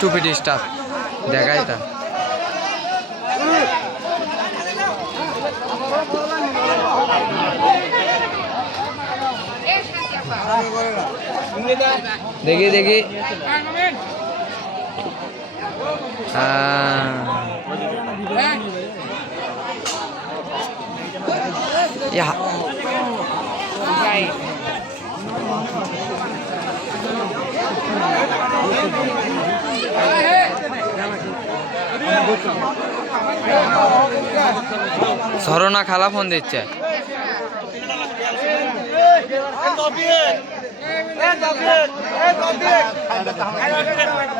টুপি ডিস্টার্ব দেখাই তা। দেখি দেখি। ইয়া সরনা খালা ফোন দিচ্ছে এ